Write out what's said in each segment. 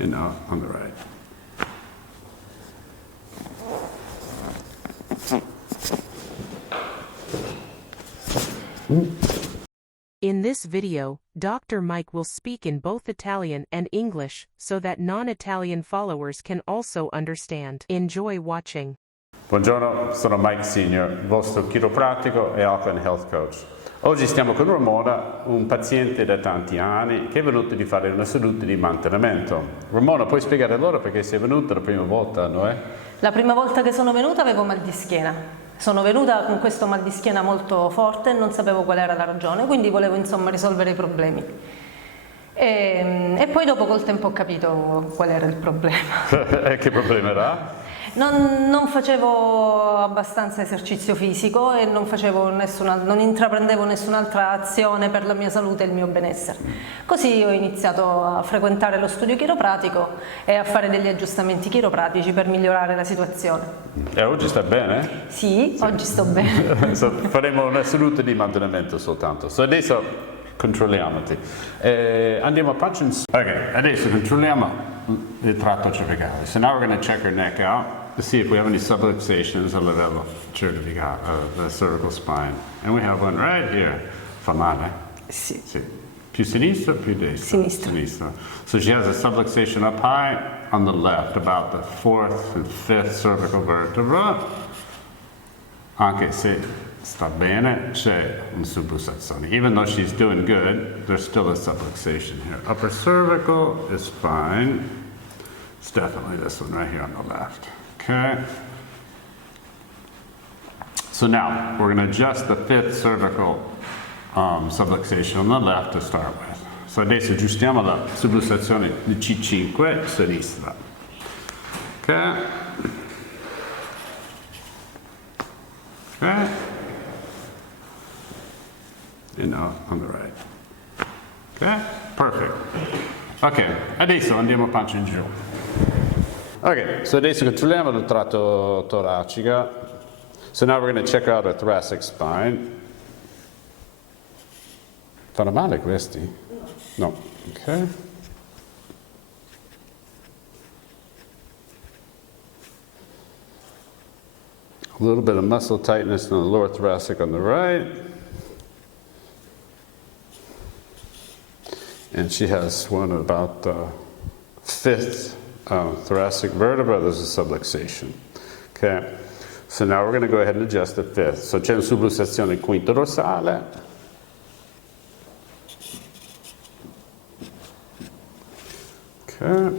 and out on the right. In this video, Dr. Mike will speak in both Italian and English so that non-Italian followers can also understand. Enjoy watching. Buongiorno, sono Mike Senior, vostro chiropratico e Health and Health Coach. Oggi stiamo con Ramona, un paziente da tanti anni che è venuto di fare una seduta di mantenimento. Ramona, puoi spiegare loro perché sei venuta la prima volta, no? La prima volta che sono venuta avevo mal di schiena. Sono venuta con questo mal di schiena molto forte e non sapevo qual era la ragione, quindi volevo insomma risolvere i problemi. E poi dopo col tempo ho capito qual era il problema. Che problema era? Non facevo abbastanza esercizio fisico e non intraprendevo nessun'altra azione per la mia salute e il mio benessere. Così ho iniziato a frequentare lo studio chiropratico e a fare degli aggiustamenti chiropratici per migliorare la situazione. E oggi sta bene? Sì, oggi sto bene. Faremo una seduta di mantenimento soltanto. Adesso controlliamoti. Andiamo a pancia in su. Ok, adesso controlliamo il tratto cervicale. So now we're going to check her neck out to see if we have any subluxations a livello cervicale, the cervical spine. And we have one right here. Fa male? Sì. Sì. Più sinistra o più destra? Sinistra. Sinistra. So she has a subluxation up high on the left, about the 4th and 5th cervical vertebra. Anche se sta bene, c'è una subluxazione. Even though she's doing good, there's still a subluxation here. Upper cervical is fine. It's definitely this one right here on the left. Okay. So now we're going to adjust the 5th cervical subluxation on the left to start with. So adesso aggiustiamo la subluxazione di C5 sinistra. Okay. Okay. And out on the right. Okay, perfect. Ok, adesso andiamo a pancia in giù. Ok, so adesso controlliamo il tratto toracico. So now we're going to check out our thoracic spine. Fanno male questi? No. Ok. A little bit of muscle tightness in the lower thoracic on the right. And she has one at about the 5th thoracic vertebra. There's a subluxation. Okay, so now we're going to go ahead and adjust the 5th. So c'è una subluxazione quinto dorsale. Okay.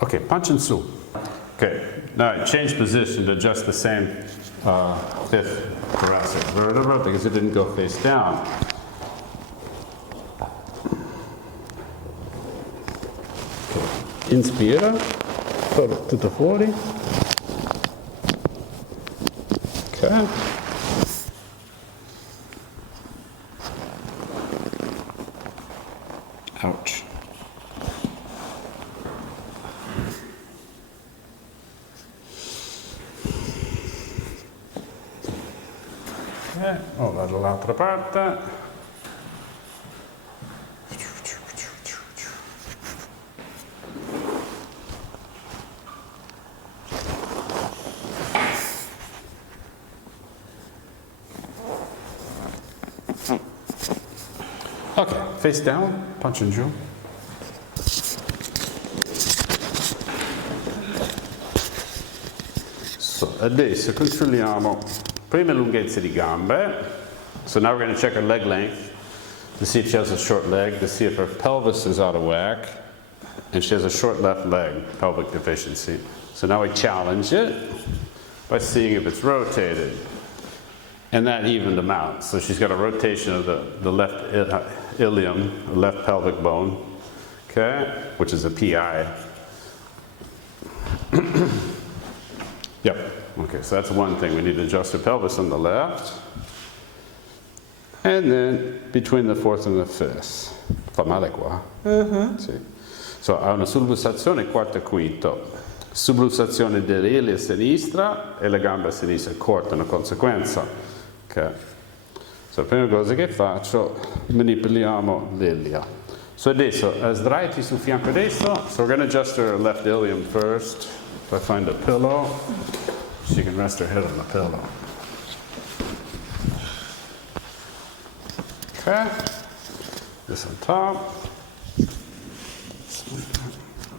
Okay, punch in su. Okay, now change position to adjust the same 5th thoracic vertebra because it didn't go face down. Okay. Inspira, tutto fuori. Okay. Ouch. Oh, dall'altra parte. Ok, face down, punch in giù. So, adesso controlliamo prima lunghezza di gambe. So now we're going to check her leg length to see if she has a short leg, to see if her pelvis is out of whack, and she has a short left leg, pelvic deficiency. So now we challenge it by seeing if it's rotated. And that evened them out. So she's got a rotation of the left ilium, the left pelvic bone, okay, which is a PI. Yep. Okay, so that's one thing. We need to adjust the pelvis on the left. And then between the 4th and the 5th. Fa male qua? Sì. So ha una subluxazione quarto e quinto. Subluxazione dell'ilio a sinistra e la gamba a sinistra corta, una conseguenza. Okay. La prima cosa che faccio, manipoliamo l'ilia. So adesso, sdraiati sul fianco destro. So we're going to adjust her left ilium first. If I find a pillow, she can rest her head on the pillow. Okay, this on top.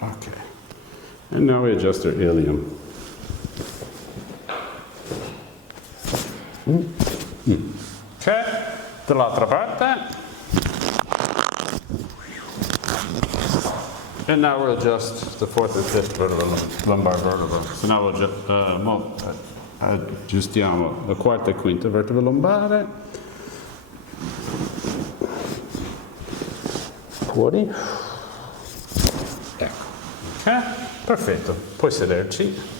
Okay, and now we adjust her ilium. Ok, dall'altra parte. And now we'll adjust the fourth and fifth lumbar vertebra. So now we'll aggiustiamo la quarta e quinta vertebra lombare. Fuori. Ecco. Ok, perfetto. Puoi sederci.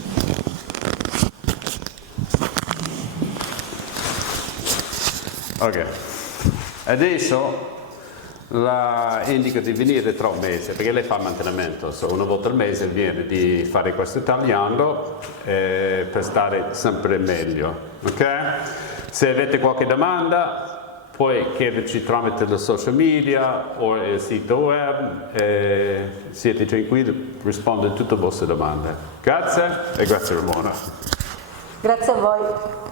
Ok, adesso la indico di venire tra un mese perché lei fa mantenimento, so una volta al mese viene di fare questo tagliando per stare sempre meglio, ok? Se avete qualche domanda puoi chiederci tramite le social media o il sito web, siete tranquilli, rispondo a tutte le vostre domande. Grazie e grazie Ramona. Grazie a voi.